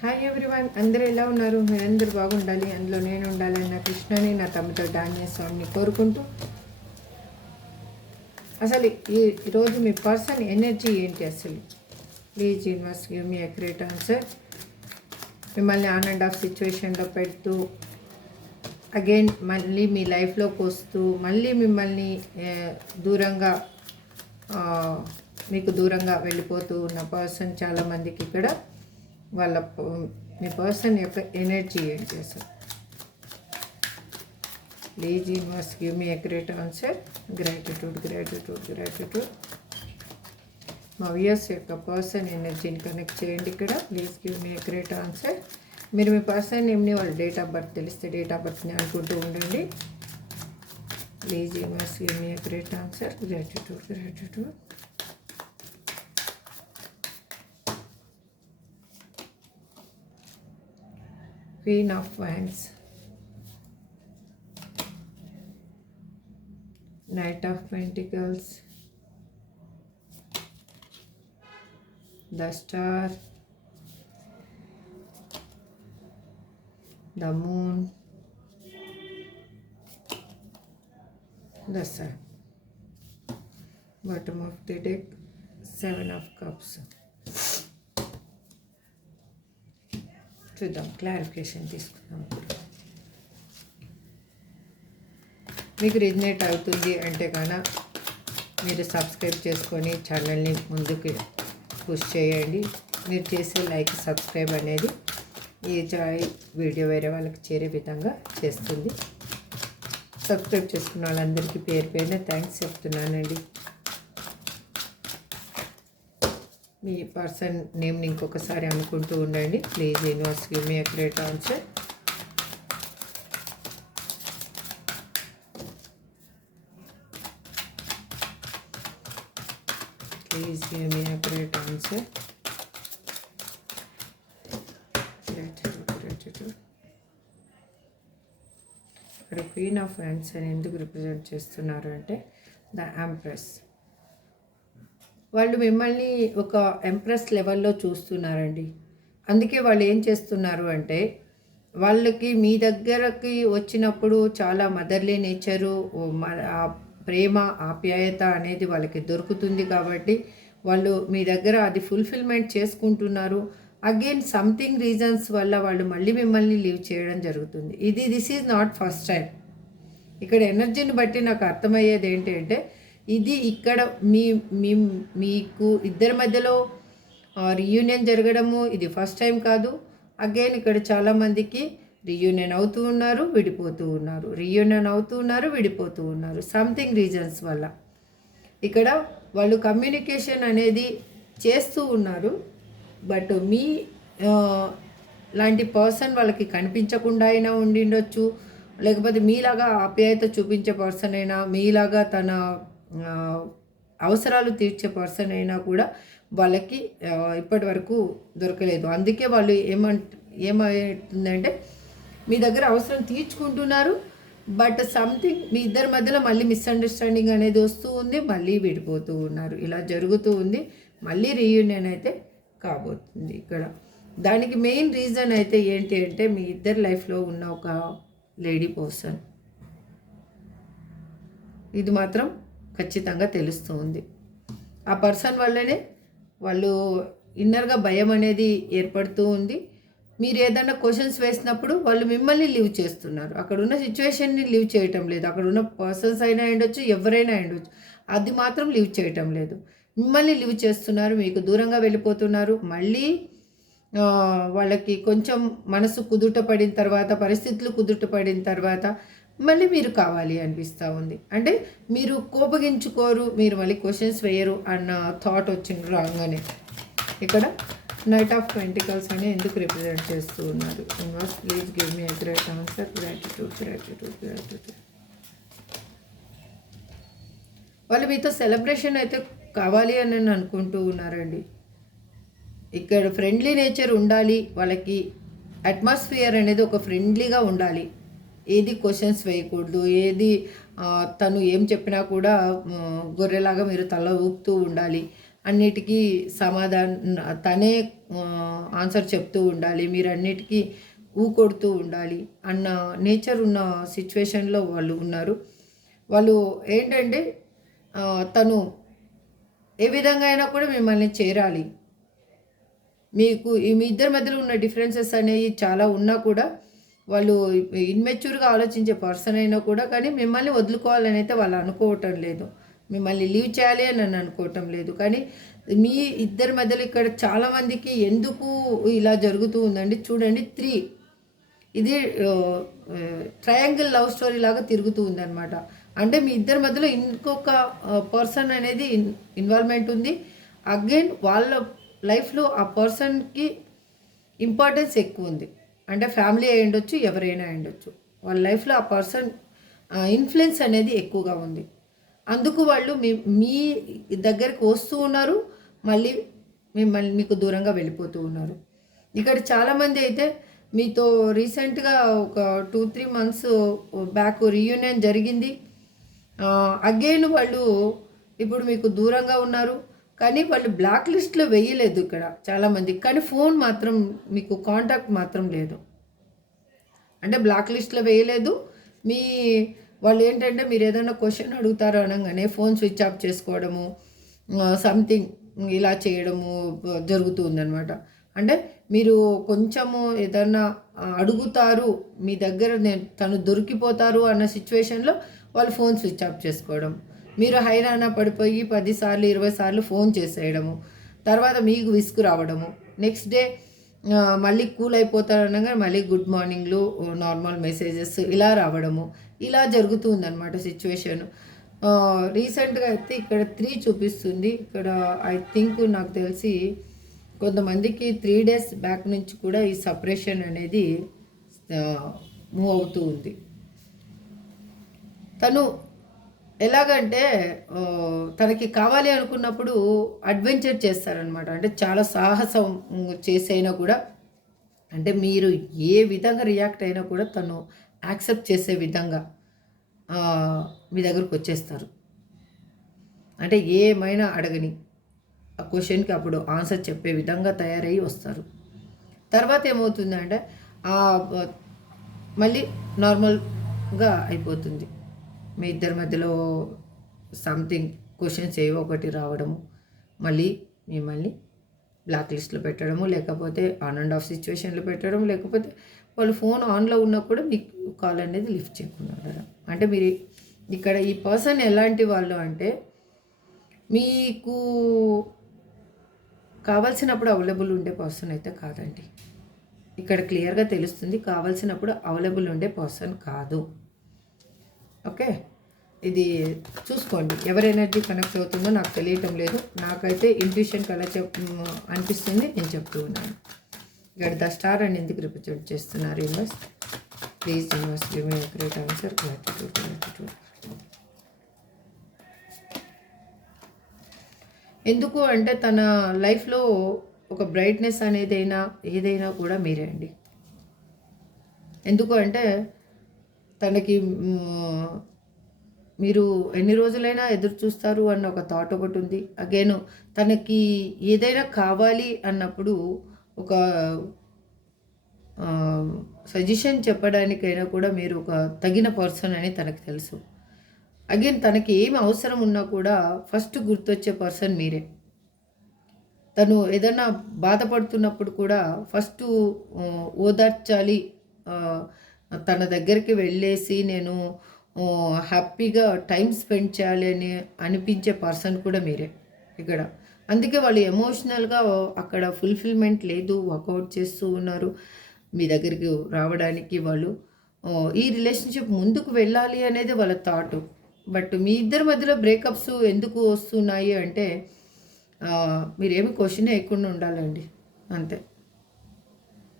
Hi everyone, అందరూ ఎలా ఉన్నారు? అందరూ బాగుండాలి, అందులో నేను ఉండాలని నా కృష్ణని నా తమ్ముతో డాన్య స్వామిని కోరుకుంటూ అసలు ఈరోజు మీ పర్సన్ ఎనర్జీ ఏంటి అసలు? Please universe give me accurate answer. మిమ్మల్ని ఆన్ అండ్ ఆఫ్ సిచ్యువేషన్లో పెడుతూ అగైన్ మళ్ళీ మీ లైఫ్లోకి వస్తూ మళ్ళీ మిమ్మల్ని దూరంగా మీకు దూరంగా వెళ్ళిపోతూ ఉన్న పర్సన్ చాలామందికి ఇక్కడ వాళ్ళ మీ పర్సన్ యొక్క ఎనర్జీ ఏంటి అసలు? Please universe give me accurate answer. Gratitude. మా వ్యూయర్స్ యొక్క పర్సన్ ఎనర్జీని కనెక్ట్ చేయండి ఇక్కడ. Please give me accurate answer. మీరు మీ పర్సన్ నేమ్ని వాళ్ళ డేట్ ఆఫ్ బర్త్ తెలిస్తే డేట్ ఆఫ్ బర్త్ని అనుకుంటూ ఉండండి. Please universe give me accurate answer. Gratitude. Queen of Wands, Knight of Pentacles, the Star, the Moon, the Sun. Bottom of the deck, 7 of Cups. చూద్దాం, clarification తీసుకుందాం. మీకు రిజనేట్ అవుతుంది అంటే కనుక మీరు సబ్స్క్రైబ్ చేసుకొని ఛానల్ని ముందుకు పుష్ చేయండి. మీరు చేసే లైక్ సబ్స్క్రైబ్ అనేది ఈ వీడియో వేరే వాళ్ళకి చేరే విధంగా చేస్తుంది. సబ్స్క్రైబ్ చేసుకున్న వాళ్ళందరికీ పేరు పేరున థ్యాంక్స్ చెప్తున్నానండి. మీ పర్సన్ నేమ్ని ఇంకొకసారి అనుకుంటూ ఉండండి. Please universe give me accurate answer. Please give me accurate answer. ఇక్కడ క్వీన్ ఆఫ్ హ్యాండ్స్ అని ఎందుకు రిప్రజెంట్ చేస్తున్నారు అంటే ద ఎంప్రెస్. వాళ్ళు మిమ్మల్ని ఒక ఎంప్రెస్ లెవెల్లో చూస్తున్నారండి. అందుకే వాళ్ళు ఏం చేస్తున్నారు అంటే వాళ్ళకి మీ దగ్గరకి వచ్చినప్పుడు చాలా మదర్లీ నేచరు, ప్రేమ ఆప్యాయత అనేది వాళ్ళకి దొరుకుతుంది. కాబట్టి వాళ్ళు మీ దగ్గర అది ఫుల్ఫిల్మెంట్ చేసుకుంటున్నారు. అగైన్ సంథింగ్ రీజన్స్ వల్ల వాళ్ళు మళ్ళీ మిమ్మల్ని లీవ్ చేయడం జరుగుతుంది. This is not first time. ఇక్కడ ఎనర్జీని బట్టి నాకు అర్థమయ్యేది ఏంటంటే ఇది ఇక్కడ మీకు ఇద్దరి మధ్యలో రీయూనియన్ జరగడము ఇది ఫస్ట్ టైం కాదు. అగైన్ ఇక్కడ చాలామందికి రీయూనియన్ అవుతూ ఉన్నారు, విడిపోతూ ఉన్నారు సంథింగ్ రీజన్స్ వల్ల. ఇక్కడ వాళ్ళు కమ్యూనికేషన్ అనేది చేస్తూ ఉన్నారు. బట్ మీ లాంటి పర్సన్ వాళ్ళకి కనిపించకుండా అయినా ఉండిండొచ్చు, లేకపోతే మీలాగా ఆప్యాయత చూపించే పర్సన్ అయినా, మీలాగా తన అవసరాలు తీర్చే పర్సన్ అయినా కూడా వాళ్ళకి ఇప్పటి వరకు దొరకలేదు. అందుకే వాళ్ళు ఏమవుతుందంటే మీ దగ్గర అవసరం తీర్చుకుంటున్నారు. బట్ సంథింగ్ మీ ఇద్దరి మధ్యలో మళ్ళీ మిస్అండర్స్టాండింగ్ అనేది వస్తూ ఉంది, మళ్ళీ విడిపోతూ ఉన్నారు. ఇలా జరుగుతూ ఉంది. మళ్ళీ రీయూనియన్ అయితే కాబోతుంది. ఇక్కడ దానికి మెయిన్ రీజన్ అయితే ఏంటి అంటే మీ ఇద్దరి లైఫ్లో ఉన్న ఒక లేడీ పర్సన్. ఇది మాత్రం ఖచ్చితంగా తెలుస్తూ ఉంది. ఆ పర్సన్ వల్లనే వాళ్ళు ఇన్నర్గా భయం అనేది ఏర్పడుతూ ఉంది. మీరు ఏదైనా క్వశ్చన్స్ వేసినప్పుడు వాళ్ళు మిమ్మల్ని లీవ్ చేస్తున్నారు. అక్కడ ఉన్న సిచ్యువేషన్ని లీవ్ చేయటం లేదు. అక్కడ ఉన్న పర్సన్స్ అయినా ఉండొచ్చు, ఎవరైనా ఉండొచ్చు, అది మాత్రం లీవ్ చేయటం లేదు. మిమ్మల్ని లీవ్ చేస్తున్నారు, మీకు దూరంగా వెళ్ళిపోతున్నారు. మళ్ళీ వాళ్ళకి కొంచెం మనసు కుదుట పడిన తర్వాత, పరిస్థితులు కుదుట పడిన తర్వాత మళ్ళీ మీరు కావాలి అనిపిస్తూ ఉంది. అంటే మీరు కోపగించుకోరు, మీరు మళ్ళీ క్వశ్చన్స్ వేయరు అన్న థాట్ వచ్చింది రాగానే. ఇక్కడ నైట్ ఆఫ్ పెంటికల్స్ అని ఎందుకు రిప్రజెంట్ చేస్తూ ఉన్నారు? Universe please give me accurate answer. Gratitude. వాళ్ళు మీతో సెలబ్రేషన్ అయితే కావాలి అని అనుకుంటూ ఉన్నారండి. ఇక్కడ ఫ్రెండ్లీ నేచర్ ఉండాలి వాళ్ళకి. అట్మాస్ఫియర్ అనేది ఒక ఫ్రెండ్లీగా ఉండాలి. ఏది క్వశ్చన్స్ వేయకూడదు, తను ఏం చెప్పినా కూడా గొర్రెలాగా మీరు తల ఊపుతూ ఉండాలి. అన్నిటికీ తనే ఆన్సర్ చెప్తూ ఉండాలి, మీరు అన్నిటికీ కొడుతూ ఉండాలి అన్న నేచర్ ఉన్న సిచ్యువేషన్లో వాళ్ళు ఉన్నారు. వాళ్ళు ఏంటంటే తను ఏ విధంగా అయినా కూడా మిమ్మల్ని చేరాలి. మీకు మీ ఇద్దరి మధ్యలో ఉన్న డిఫరెన్సెస్ అనేవి చాలా ఉన్నా కూడా వాళ్ళు ఇన్మెచ్యూర్గా ఆలోచించే పర్సన్ అయినా కూడా కానీ మిమ్మల్ని వదులుకోవాలని అయితే వాళ్ళు అనుకోవటం లేదు, మిమ్మల్ని లీవ్ చేయాలి అని నన్ను అనుకోవటం లేదు. కానీ మీ ఇద్దరి మధ్యలో ఇక్కడ చాలామందికి ఎందుకు ఇలా జరుగుతూ ఉందండి చూడండి. 3 ఇది ట్రయాంగిల్ లవ్ స్టోరీ లాగా తిరుగుతూ ఉందన్నమాట. అంటే మీ ఇద్దరి మధ్యలో ఇంకొక పర్సన్ అనేది ఇన్వాల్వ్మెంట్ ఉంది. అగైన్ వాళ్ళ లైఫ్లో ఆ పర్సన్కి ఇంపార్టెన్స్ ఎక్కువ ఉంది. అంటే ఫ్యామిలీ అయి ఉండొచ్చు, ఎవరైనా అయి ఉండొచ్చు, వాళ్ళ లైఫ్లో ఆ పర్సన్ ఇన్ఫ్లుయెన్స్ అనేది ఎక్కువగా ఉంది. అందుకు వాళ్ళు మీ దగ్గరికి వస్తూ ఉన్నారు, మళ్ళీ మిమ్మల్ని మీకు దూరంగా వెళ్ళిపోతూ ఉన్నారు. ఇక్కడ చాలామంది అయితే మీతో రీసెంట్గా ఒక 2-3 మంత్స్ బ్యాక్ రీయూనియన్ జరిగింది. అగైన్ వాళ్ళు ఇప్పుడు మీకు దూరంగా ఉన్నారు. కానీ వాళ్ళు బ్లాక్ లిస్ట్లో వేయలేదు ఇక్కడ చాలామంది, కానీ ఫోన్ మాత్రం మీకు కాంటాక్ట్ మాత్రం లేదు. అంటే బ్లాక్ లిస్ట్లో వేయలేదు. వాళ్ళు ఏంటంటే మీరు ఏదైనా క్వశ్చన్ అడుగుతారు అనగానే ఫోన్ స్విచ్ ఆఫ్ చేసుకోవడము, సంథింగ్ ఇలా చేయడము జరుగుతుందనమాట. అంటే మీరు కొంచెము ఏదన్నా అడుగుతారు, మీ దగ్గర తను దొరికిపోతారు అన్న సిచ్యువేషన్లో వాళ్ళు ఫోన్ స్విచ్ ఆఫ్ చేసుకోవడం, మీరు హైరాణ పడిపోయి 10 సార్లు 20 సార్లు ఫోన్ చేసేయడము, తర్వాత మీకు విసుగు రావడము, నెక్స్ట్ డే మళ్ళీ కూల్ అయిపోతారనగా మళ్ళీ గుడ్ మార్నింగ్లు నార్మల్ మెసేజెస్ ఇలా రావడము, ఇలా జరుగుతుందన్నమాట సిచ్యువేషన్. రీసెంట్గా అయితే ఇక్కడ 3 చూపిస్తుంది. ఇక్కడ ఐ థింక్ నాకు తెలిసి కొంతమందికి 3 days బ్యాక్ నుంచి కూడా ఈ సపరేషన్ అనేది మూవ్ అవుతూ ఉంది. తను ఎలాగంటే తనకి కావాలి అనుకున్నప్పుడు అడ్వెంచర్ చేస్తారనమాట. అంటే చాలా సాహసం చేసైనా కూడా, అంటే మీరు ఏ విధంగా రియాక్ట్ అయినా కూడా తను యాక్సెప్ట్ చేసే విధంగా మీ దగ్గరకు వచ్చేస్తారు. అంటే ఏమైనా అడగని ఆ క్వశ్చన్కి అప్పుడు ఆన్సర్ చెప్పే విధంగా తయారయ్యి వస్తారు. తర్వాత ఏమవుతుందంటే మళ్ళీ నార్మల్గా అయిపోతుంది. మీ ఇద్దరి మధ్యలో సంథింగ్ క్వశ్చన్స్ ఏవో ఒకటి రావడము, మళ్ళీ మిమ్మల్ని బ్లాక్ లిస్ట్లో పెట్టడము, లేకపోతే ఆన్ అండ్ ఆఫ్ సిచ్యువేషన్లో పెట్టడం, లేకపోతే వాళ్ళు ఫోన్ ఆన్లో ఉన్నా కూడా మీకు కాల్ అనేది లిఫ్ట్ చేయకుండా ఉండడం. అంటే మీరు ఇక్కడ ఈ పర్సన్ ఎలాంటి వాళ్ళు అంటే మీకు కావాల్సినప్పుడు అవైలబుల్ ఉండే పర్సన్ అయితే కాదండి. ఇక్కడ క్లియర్గా తెలుస్తుంది, కావాల్సినప్పుడు అవైలబుల్ ఉండే పర్సన్ కాదు. ఓకే, ఇది చూసుకోండి ఎవరి ఎనర్జీ కనెక్ట్ అవుతుందో నాకు తెలియటం లేదు. నాకైతే ఇంట్యూషన్ కలా అనిపిస్తుంది, నేను చెప్తూ ఉన్నాను. ఇక్కడ ద స్టార్ అని ఎందుకు రిప్రజెంట్ చేస్తున్నారు universe? Please universe give me great answer. Gratitude. ఎందుకు అంటే తన లైఫ్లో ఒక బ్రైట్నెస్ అనేది ఏదైనా కూడా మీరే అండి. ఎందుకు అంటే తనకి మీరు ఎన్ని రోజులైనా ఎదురు చూస్తారు అన్న ఒక థాట్ ఒకటి ఉంది. అగైన్ తనకి ఏదైనా కావాలి అన్నప్పుడు ఒక సజెషన్ చెప్పడానికైనా కూడా మీరు ఒక తగిన పర్సన్ అని తనకు తెలుసు. అగైన్ తనకి ఏమి అవసరం ఉన్నా కూడా ఫస్ట్ గుర్తొచ్చే పర్సన్ మీరే. తను ఏదైనా బాధపడుతున్నప్పుడు కూడా ఫస్ట్ ఓదార్చాలి, తన దగ్గరికి వెళ్ళేసి నేను హ్యాపీగా టైం స్పెండ్ చేయాలి అని అనిపించే పర్సన్ కూడా మీరే ఇక్కడ. అందుకే వాళ్ళు ఎమోషనల్గా అక్కడ ఫుల్ఫిల్మెంట్ లేదు, వర్కౌట్ చేస్తూ ఉన్నారు మీ దగ్గరికి రావడానికి. వాళ్ళు ఈ రిలేషన్షిప్ ముందుకు వెళ్ళాలి అనేది వాళ్ళ థాట్. బట్ మీ ఇద్దరి మధ్యలో బ్రేకప్స్ ఎందుకు వస్తున్నాయి అంటే మీరేమి క్వశ్చన్ వేయకుండా ఉండాలండి, అంతే.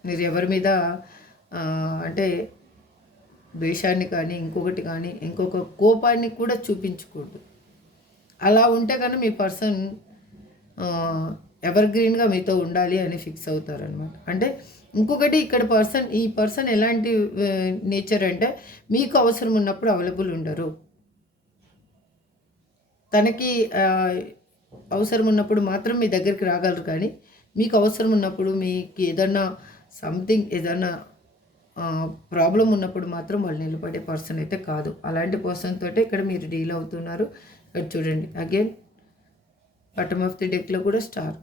మీరు ఎవరి మీద అంటే ద్వేషాన్ని కానీ ఇంకొకటి కానీ ఇంకొక కోపాన్ని కూడా చూపించకూడదు. అలా ఉంటే కానీ మీ పర్సన్ ఎవర్ గ్రీన్గా మీతో ఉండాలి అని ఫిక్స్ అవుతారనమాట. అంటే ఇంకొకటి ఇక్కడ ఈ పర్సన్ ఎలాంటి నేచర్ అంటే మీకు అవసరం ఉన్నప్పుడు అవైలబుల్ ఉండరు. తనకి అవసరం ఉన్నప్పుడు మాత్రం మీ దగ్గరికి రాగలరు, కానీ మీకు అవసరం ఉన్నప్పుడు, మీకు ఏదన్నా సంథింగ్ ఏదన్నా ప్రాబ్లం ఉన్నప్పుడు మాత్రం వాళ్ళు నిలబడే పర్సన్ అయితే కాదు. అలాంటి పర్సన్ తోటే ఇక్కడ మీరు డీల్ అవుతున్నారు. ఇక్కడ చూడండి, అగైన్ బాటమ్ ఆఫ్ ది డెక్లో కూడా స్టార్,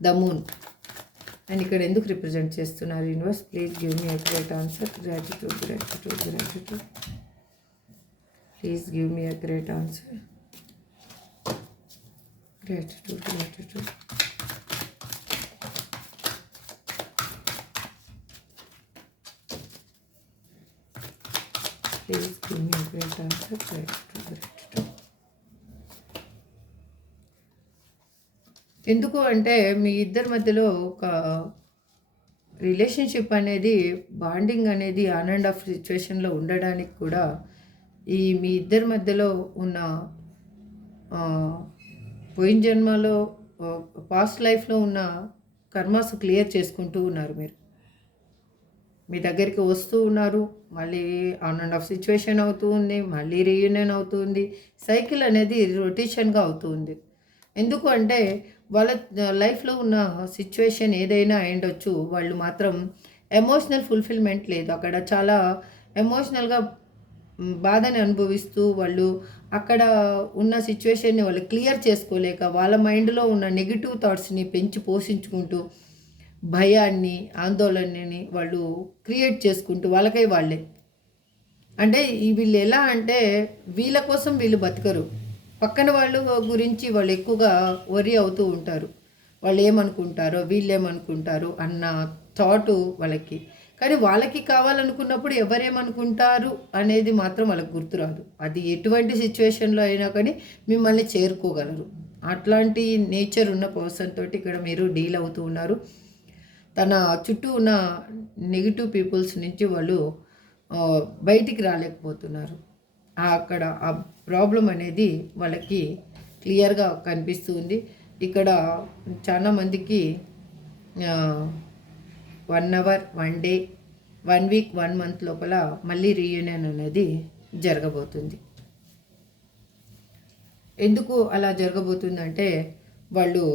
ద మూన్. అండ్ ఇక్కడ ఎందుకు రిప్రజెంట్ చేస్తున్నారు universe? Please give me accurate answer. Gratitude, gratitude, gratitude. Please give me accurate answer. Gratitude, gratitude. Please give me accurate answer. Gratitude, gratitude. ఎందుకు అంటే మీ ఇద్దరి మధ్యలో ఒక relationship అనేది, బాండింగ్ అనేది ఆన్ అండ్ ఆఫ్ సిచ్యువేషన్లో ఉండడానికి కూడా ఈ మీ ఇద్దరి మధ్యలో ఉన్న పోయిన జన్మలో, పాస్ట్ లైఫ్లో ఉన్న కర్మాస్ క్లియర్ చేసుకుంటూ ఉన్నారు. మీరు మీ దగ్గరికి వస్తూ ఉన్నారు, మళ్ళీ ఆన్ అండ్ ఆఫ్ సిచ్యువేషన్ అవుతూ ఉంది, మళ్ళీ రీయూనియన్ అవుతుంది. సైకిల్ అనేది రొటేషన్గా అవుతుంది. ఎందుకు అంటే వాళ్ళ లైఫ్లో ఉన్న సిచ్యువేషన్ ఏదైనా అయ్యుండొచ్చు, వాళ్ళు మాత్రం ఎమోషనల్ ఫుల్ఫిల్మెంట్ లేదు. అక్కడ చాలా ఎమోషనల్గా బాధని అనుభవిస్తూ వాళ్ళు అక్కడ ఉన్న సిచ్యువేషన్ని వాళ్ళు క్లియర్ చేసుకోలేక వాళ్ళ మైండ్లో ఉన్న నెగిటివ్ థాట్స్ని పెంచి పోషించుకుంటూ భయాన్ని, ఆందోళనని వాళ్ళు క్రియేట్ చేసుకుంటూ వాళ్ళకై వాళ్ళే. అంటే వీళ్ళు ఎలా అంటే వీళ్ళ కోసం వీళ్ళు బతకరు, పక్కన వాళ్ళు గురించి వాళ్ళు ఎక్కువగా వరీ అవుతూ ఉంటారు. వాళ్ళు ఏమనుకుంటారో, వీళ్ళు ఏమనుకుంటారు అన్న థాటు వాళ్ళకి. కానీ వాళ్ళకి కావాలనుకున్నప్పుడు ఎవరేమనుకుంటారు అనేది మాత్రం వాళ్ళకి గుర్తురాదు. అది ఎటువంటి సిచ్యువేషన్లో అయినా కానీ మిమ్మల్ని చేరుకోగలరు. అట్లాంటి నేచర్ ఉన్న పర్సన్ తోటి ఇక్కడ మీరు డీల్ అవుతూ ఉన్నారు. తన చుట్టూ ఉన్న నెగిటివ్ పీపుల్స్ నుంచి వాళ్ళు బయటికి రాలేకపోతున్నారు. అక్కడ ఆ ప్రాబ్లం అనేది వాళ్ళకి క్లియర్గా కనిపిస్తూ ఉంది. ఇక్కడ చాలామందికి 1 hour, 1 day, 1 week, 1 month లోపల మళ్ళీ రీయూనియన్ అనేది జరగబోతుంది. ఎందుకు అలా జరగబోతుందంటే వాళ్ళు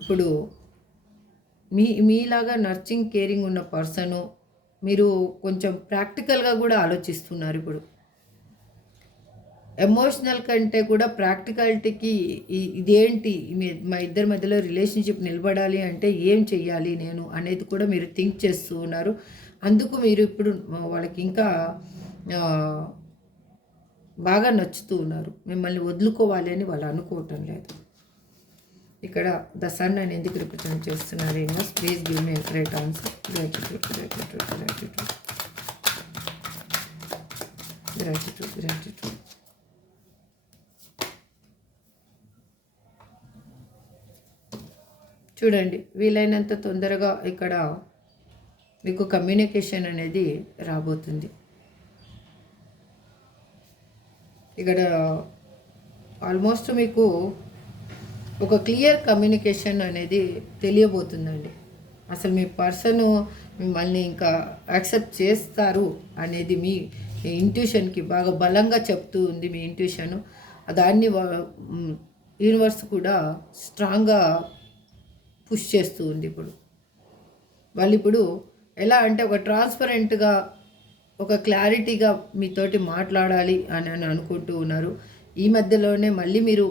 ఇప్పుడు మీలాగా నర్చింగ్, కేరింగ్ ఉన్న పర్సను, మీరు కొంచెం ప్రాక్టికల్గా కూడా ఆలోచిస్తున్నారు. ఇప్పుడు ఎమోషనల్ కంటే కూడా ప్రాక్టికాలిటీకి ఇదేంటి, మా ఇద్దరి మధ్యలో రిలేషన్షిప్ నిలబడాలి అంటే ఏం చెయ్యాలి నేను అనేది కూడా మీరు థింక్ చేస్తూ ఉన్నారు. అందుకు మీరు ఇప్పుడు వాళ్ళకి ఇంకా బాగా నచ్చుతూ ఉన్నారు. మిమ్మల్ని వదులుకోవాలి అని వాళ్ళు అనుకోవటం లేదు. ఇక్కడ ద సన్ అని ఎందుకు రిప్రజెంట్ చేస్తున్నారు universe? Please give me great answer. Gratitude, gratitude, gratitude, gratitude, gratitude. చూడండి, వీలైనంత తొందరగా ఇక్కడ మీకు కమ్యూనికేషన్ అనేది రాబోతుంది. ఇక్కడ ఆల్మోస్ట్ మీకు ఒక క్లియర్ కమ్యూనికేషన్ అనేది తెలియబోతుందండి. అసలు మీ పర్సను మిమ్మల్ని ఇంకా యాక్సెప్ట్ చేస్తారు అనేది మీ ఇంట్యూషన్కి బాగా బలంగా చెప్తూ ఉంది. మీ ఇంట్యూషను దాన్ని యూనివర్స్ కూడా స్ట్రాంగ్గా పుష్ చేస్తూ ఉంది. వాళ్ళు ఇప్పుడు ఎలా అంటే ఒక ట్రాన్స్పరెంట్గా, ఒక క్లారిటీగా మీతోటి మాట్లాడాలి అని అనుకుంటూ ఉన్నారు. ఈ మధ్యలోనే మళ్ళీ మీరు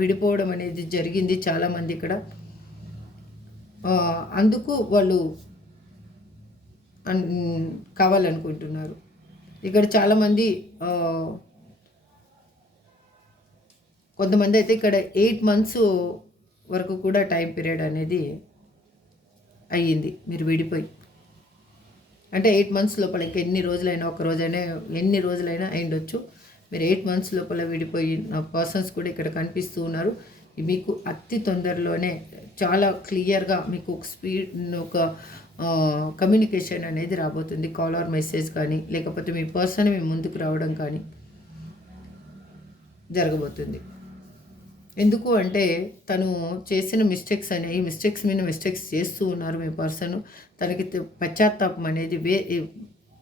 విడిపోవడం అనేది జరిగింది చాలామంది ఇక్కడ. అందుకు వాళ్ళు కావాలనుకుంటున్నారు. ఇక్కడ చాలామంది, కొంతమంది అయితే ఇక్కడ 8 months వరకు కూడా టైం పీరియడ్ అనేది అయ్యింది మీరు విడిపోయి. అంటే 8 months లోపల ఇంకా ఎన్ని రోజులైనా, ఒక రోజైనా, ఎన్ని రోజులైనా అయిండొచ్చు. మీరు 8 months లోపల విడిపోయిన పర్సన్స్ కూడా ఇక్కడ కనిపిస్తూ ఉన్నారు. మీకు అతి తొందరలోనే చాలా క్లియర్గా మీకు ఒక ఒక కమ్యూనికేషన్ అనేది రాబోతుంది. కాల్ ఆర్ మెసేజ్ కానీ, లేకపోతే మీ పర్సన్ మీ ముందుకు రావడం కానీ జరగబోతుంది. ఎందుకు అంటే తను చేసిన మిస్టేక్స్ అనేవి, మిస్టేక్స్ మీద మిస్టేక్స్ చేస్తూ ఉన్నారు మీ పర్సన్. తనకి పశ్చాత్తాపం అనేది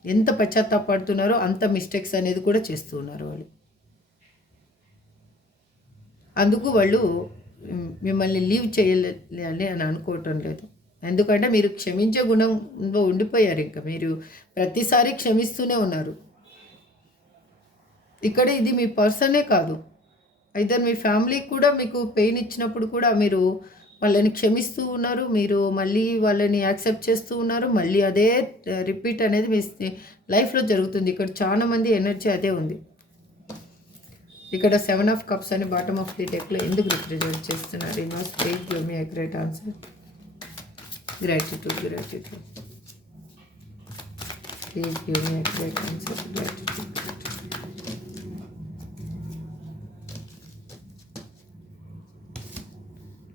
ఎంత పశ్చాత్తాపడుతున్నారో అంత మిస్టేక్స్ అనేది కూడా చేస్తూ ఉన్నారు వాళ్ళు. అందుకు వాళ్ళు మిమ్మల్ని లీవ్ చేయాలి అని అనుకోవటం లేదు. ఎందుకంటే మీరు క్షమించే గుణంలో ఉండిపోయారు. ఇంకా మీరు ప్రతిసారి క్షమిస్తూనే ఉన్నారు. ఇక్కడ ఇది మీ పర్సనే కాదు, అయితే మీ ఫ్యామిలీకి కూడా మీకు పెయిన్ ఇచ్చినప్పుడు కూడా మీరు వాళ్ళని క్షమిస్తూ ఉన్నారు. మీరు మళ్ళీ వాళ్ళని యాక్సెప్ట్ చేస్తూ ఉన్నారు. మళ్ళీ అదే రిపీట్ అనేది మీ లైఫ్లో జరుగుతుంది. ఇక్కడ చాలా మంది ఎనర్జీ అదే ఉంది. ఇక్కడ 7 ఆఫ్ కప్స్ అని బాటమ్ ఆఫ్ ది డెక్లో ఎందుకు రిప్రజెంట్ చేస్తున్నారు? Universe please give me a great answer. Gratitude, gratitude. Please give me a great answer. Gratitude.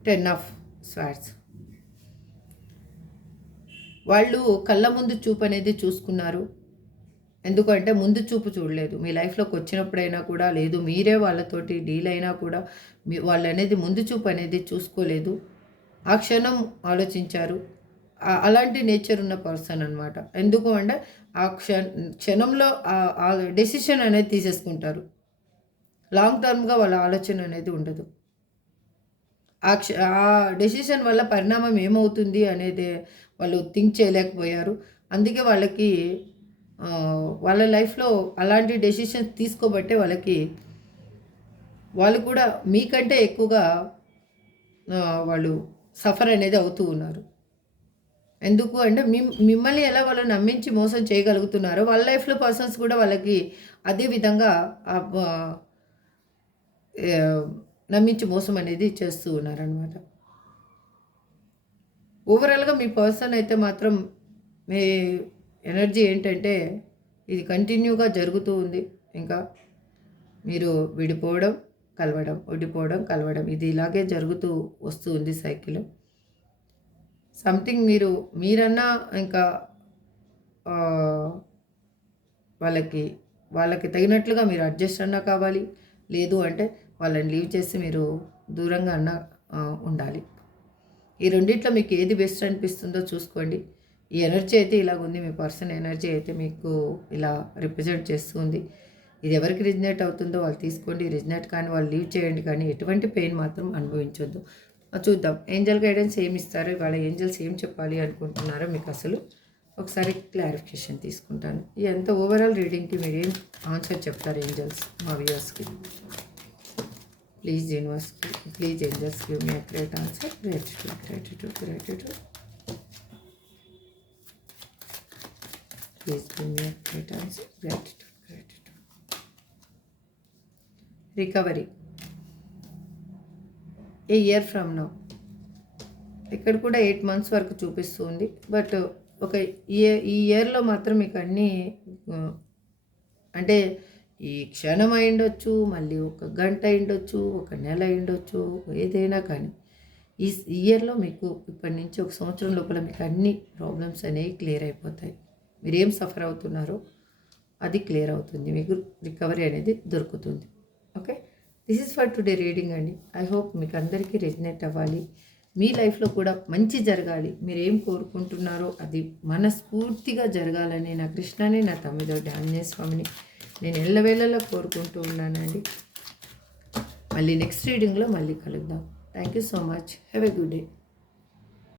10 of swords. వాళ్ళు కళ్ళ ముందు చూపు అనేది చూసుకున్నారు. ఎందుకంటే ముందు చూపు చూడలేదు. మీ లైఫ్లోకి వచ్చినప్పుడైనా కూడా లేదు, మీరే వాళ్ళతోటి డీల్ అయినా కూడా వాళ్ళు అనేది ముందు చూపు అనేది చూసుకోలేదు. ఆ క్షణం ఆలోచించారు. అలాంటి నేచర్ ఉన్న పర్సన్ అనమాట. ఎందుకు అంటే ఆ క్షణంలో ఆ డెసిషన్ అనేది తీసేసుకుంటారు. లాంగ్ టర్మ్గా వాళ్ళ ఆలోచన అనేది ఉండదు. ఆ డెసిషన్ వల్ల పరిణామం ఏమవుతుంది అనేది వాళ్ళు థింక్ చేయలేకపోయారు. అందుకే వాళ్ళకి వాళ్ళ లైఫ్లో అలాంటి డెసిషన్స్ తీసుకోబట్టే వాళ్ళు కూడా మీకంటే ఎక్కువగా వాళ్ళు సఫర్ అనేది అవుతూ ఉన్నారు. ఎందుకు అంటే మిమ్మల్ని ఎలా వాళ్ళు నమ్మించి మోసం చేయగలుగుతున్నారో వాళ్ళ లైఫ్లో పర్సన్స్ కూడా వాళ్ళకి అదే విధంగా నమ్మించి మోసం అనేది చేస్తూ ఉన్నారనమాట. ఓవరాల్గా మీ పర్సన్ అయితే మాత్రం మీ ఎనర్జీ ఏంటంటే ఇది కంటిన్యూగా జరుగుతూ ఉంది. ఇంకా మీరు విడిపోవడం, కలవడం, విడిపోవడం, కలవడం, ఇది ఇలాగే జరుగుతూ వస్తూ ఉంది సైకిల్. సంథింగ్ మీరన్నా ఇంకా వాళ్ళకి తగినట్లుగా మీరు అడ్జస్ట్ అన్నా కావాలి. లేదు అంటే వాళ్ళని లీవ్ చేసి మీరు దూరంగా ఉండాలి. ఈ రెండిట్లో మీకు ఏది బెస్ట్ అనిపిస్తుందో చూసుకోండి. ఈ ఎనర్జీ అయితే ఇలాగుంది. మీ పర్సన్ ఎనర్జీ అయితే మీకు ఇలా రిప్రజెంట్ చేస్తుంది. ఇది ఎవరికి రిజనేట్ అవుతుందో వాళ్ళు తీసుకోండి. రిజనేట్ కానీ వాళ్ళు లీవ్ చేయండి, కానీ ఎటువంటి పెయిన్ మాత్రం అనుభవించొద్దు. చూద్దాం ఏంజల్ గైడెన్స్ ఏమి ఇస్తారో, వాళ్ళ ఏంజల్స్ ఏం చెప్పాలి అనుకుంటున్నారో మీకు అసలు ఒకసారి క్లారిఫికేషన్ తీసుకుంటాను. ఎంత ఓవరాల్ రీడింగ్కి మీరు ఏం ఆన్సర్ చెప్తారు ఏంజల్స్ మా వ్యూవర్స్కి? Please universe, please angels give me a great answer. Gratitude, gratitude, gratitude. Please give me a great answer. Gratitude, gratitude. Recovery a year from now. ఇక్కడ కూడా 8 months వరకు చూపిస్తుంది. బట్ ఈ ఇయర్లో మాత్రం మీకు అన్నీ అంటే ఈ క్షణం అయిండొచ్చు, మళ్ళీ 1 గంట అయిండొచ్చు, 1 నెల అయిండొచ్చు, ఏదైనా కానీ ఈ ఇయర్లో మీకు ఇప్పటి నుంచి 1 సంవత్సరం లోపల మీకు అన్ని ప్రాబ్లమ్స్ అనేవి క్లియర్ అయిపోతాయి. మీరు ఏం సఫర్ అవుతున్నారో అది క్లియర్ అవుతుంది. మీకు రికవరీ అనేది దొరుకుతుంది. Okay, this is for today reading అండి. ఐ హోప్ మీకు అందరికీ రెజినేట్ అవ్వాలి. మీ లైఫ్లో కూడా మంచి జరగాలి. మీరు ఏం కోరుకుంటున్నారో అది మనస్ఫూర్తిగా జరగాలని నా కృష్ణని, నా తమ్మిదొడ్డి ఆంజనేయ స్వామిని నేను ఎల్లవేళలా కోరుకుంటూ ఉన్నానండి. మళ్ళీ నెక్స్ట్ రీడింగ్లో మళ్ళీ కలుద్దాం. Thank you so much. Have a good day.